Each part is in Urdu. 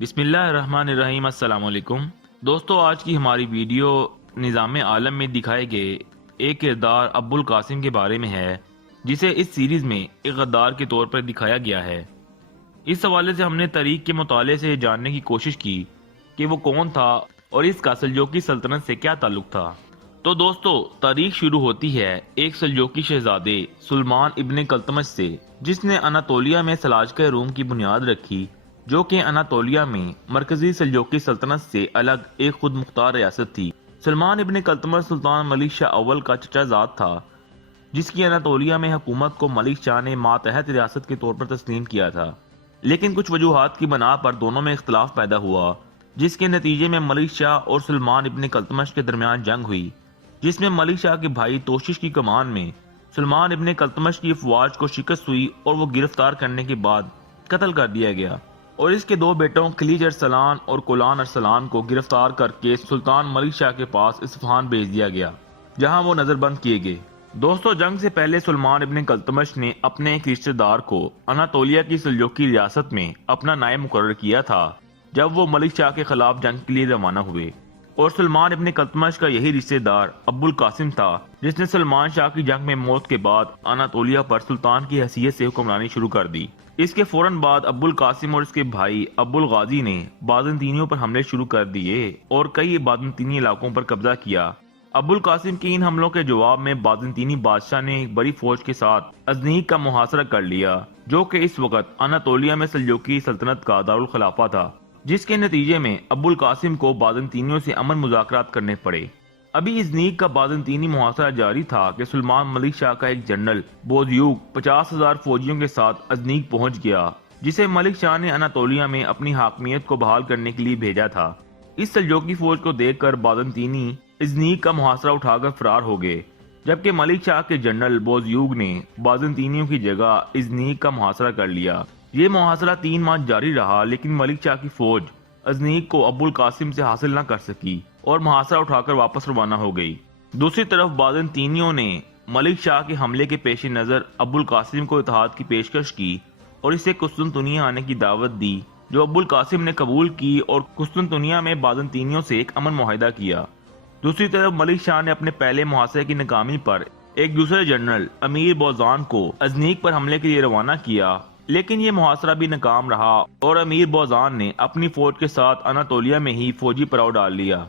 بسم اللہ الرحمن الرحیم۔ السلام علیکم دوستو، آج کی ہماری ویڈیو نظام عالم میں دکھائے گئے ایک کردار ابو القاسم کے بارے میں ہے، جسے اس سیریز میں ایک غدار کے طور پر دکھایا گیا ہے۔ اس حوالے سے ہم نے تاریخ کے مطالعے سے جاننے کی کوشش کی کہ وہ کون تھا اور اس کا سلجوقی سلطنت سے کیا تعلق تھا۔ تو دوستو، تاریخ شروع ہوتی ہے ایک سلجوقی شہزادے سلمان ابن قلتمش سے، جس نے اناطولیہ میں سلاجقہ روم کی بنیاد رکھی، جو کہ اناطولیہ میں مرکزی سلجوقی سلطنت سے الگ ایک خود مختار ریاست تھی۔ سلمان ابن قلتمش سلطان ملک شاہ اول کا چچا زاد تھا، جس کی اناطولیہ میں حکومت کو ملک شاہ نے ماتحت ریاست کے طور پر تسلیم کیا تھا، لیکن کچھ وجوہات کی بنا پر دونوں میں اختلاف پیدا ہوا، جس کے نتیجے میں ملک شاہ اور سلمان ابن قلتمش کے درمیان جنگ ہوئی، جس میں ملک شاہ کے بھائی توشش کی کمان میں سلمان ابن قلتمش کی افواج کو شکست ہوئی اور وہ گرفتار کرنے کے بعد قتل کر دیا گیا، اور اس کے دو بیٹوں خلیج ارسلان اور کولان ارسلان کو گرفتار کر کے سلطان ملک شاہ کے پاس اصفہان بھیج دیا گیا، جہاں وہ نظر بند کیے گئے۔ دوستو، جنگ سے پہلے سلمان ابن قلتمش نے اپنے ایک رشتہ دار کو اناطولیہ کی سلجوقی ریاست میں اپنا نائب مقرر کیا تھا جب وہ ملک شاہ کے خلاف جنگ کے لیے روانہ ہوئے، اور سلمان ابن قلتمش کا یہی رشتہ دار ابو القاسم تھا، جس نے سلمان شاہ کی جنگ میں موت کے بعد اناطولیہ پر سلطان کی حیثیت سے حکمرانی شروع کر دی۔ اس کے فوراً بعد ابو القاسم اور اس کے بھائی ابو الغازی نے بازنطینیوں پر حملے شروع کر دیے اور کئی بازنطینی علاقوں پر قبضہ کیا۔ ابو القاسم کے ان حملوں کے جواب میں بازنطینی بادشاہ نے ایک بڑی فوج کے ساتھ ازنیق کا محاصرہ کر لیا، جو کہ اس وقت اناطولیہ میں سلجوقی سلطنت کا دارالخلافہ تھا، جس کے نتیجے میں ابو القاسم کو بازنطینیوں سے امن مذاکرات کرنے پڑے۔ ابھی ازنیق کا بازنطینی محاصرہ جاری تھا کہ سلمان ملک شاہ کا ایک جنرل بوزیوگ 50,000 فوجیوں کے ساتھ ازنیق پہنچ گیا، جسے ملک شاہ نے اناطولیہ میں اپنی حاکمیت کو بحال کرنے کے لیے بھیجا تھا۔ اس سلجوقی فوج کو دیکھ کر بازنطینی ازنیق کا محاصرہ اٹھا کر فرار ہو گئے، جبکہ ملک شاہ کے جنرل بوزیوگ نے بازنطینیوں کی جگہ ازنیق کا محاصرہ کر لیا۔ یہ محاصرہ 3 ماہ جاری رہا، لیکن ملک شاہ کی فوج ازنیق کو ابو القاسم سے حاصل نہ کر سکی اور محاصرہ اٹھا کر واپس روانہ ہو گئی۔ دوسری طرف بازنطینیوں نے ملک شاہ کے حملے کے پیش نظر ابو القاسم کو اتحاد کی پیشکش کی اور اسے قسطنطنیہ آنے کی دعوت دی، جو ابو القاسم نے قبول کی اور قسطنطنیہ میں بازنطینیوں سے ایک امن معاہدہ کیا۔ دوسری طرف ملک شاہ نے اپنے پہلے محاصرے کی ناکامی پر ایک دوسرے جنرل امیر بوزان کو ازنیق پر حملے کے لیے روانہ کیا، لیکن یہ محاصرہ بھی ناکام رہا اور امیر بوزان نے اپنی فوج کے ساتھ اناطولیہ میں ہی فوجی پڑاؤ ڈال لیا۔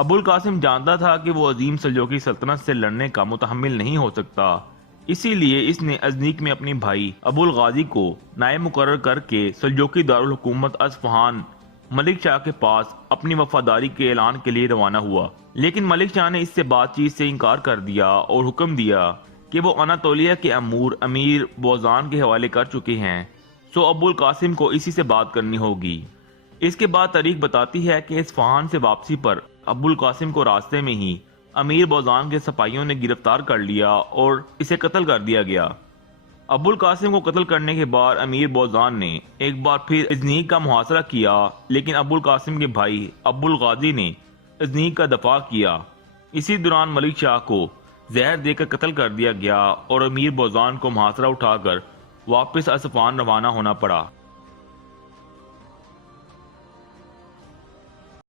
ابو القاسم جانتا تھا کہ وہ عظیم سلجوقی سلطنت سے لڑنے کا متحمل نہیں ہو سکتا، اسی لیے اس نے ازنیق میں اپنے بھائی ابو الغازی کو نائب مقرر کر کے سلجوقی دارالحکومت اصفہان ملک شاہ کے پاس اپنی وفاداری کے اعلان کے لیے روانہ ہوا، لیکن ملک شاہ نے اس سے بات چیت سے انکار کر دیا اور حکم دیا کہ وہ اناطولیہ کے امور امیر بوزان کے حوالے کر چکے ہیں، سو ابو القاسم کو اسی سے بات کرنی ہوگی۔ اس کے بعد تاریخ بتاتی ہے کہ اصفہان سے واپسی پر ابو القاسم کو راستے میں ہی امیر بوزان کے سپاہیوں نے گرفتار کر لیا اور اسے قتل کر دیا گیا۔ ابو القاسم کو قتل کرنے کے بعد امیر بوزان نے ایک بار پھر ازنیق کا محاصرہ کیا، لیکن ابو القاسم کے بھائی ابو الغازی نے ازنیق کا دفاع کیا۔ اسی دوران ملک شاہ کو زہر دے کر قتل کر دیا گیا اور امیر بوزان کو محاصرہ اٹھا کر واپس اصفہان روانہ ہونا پڑا۔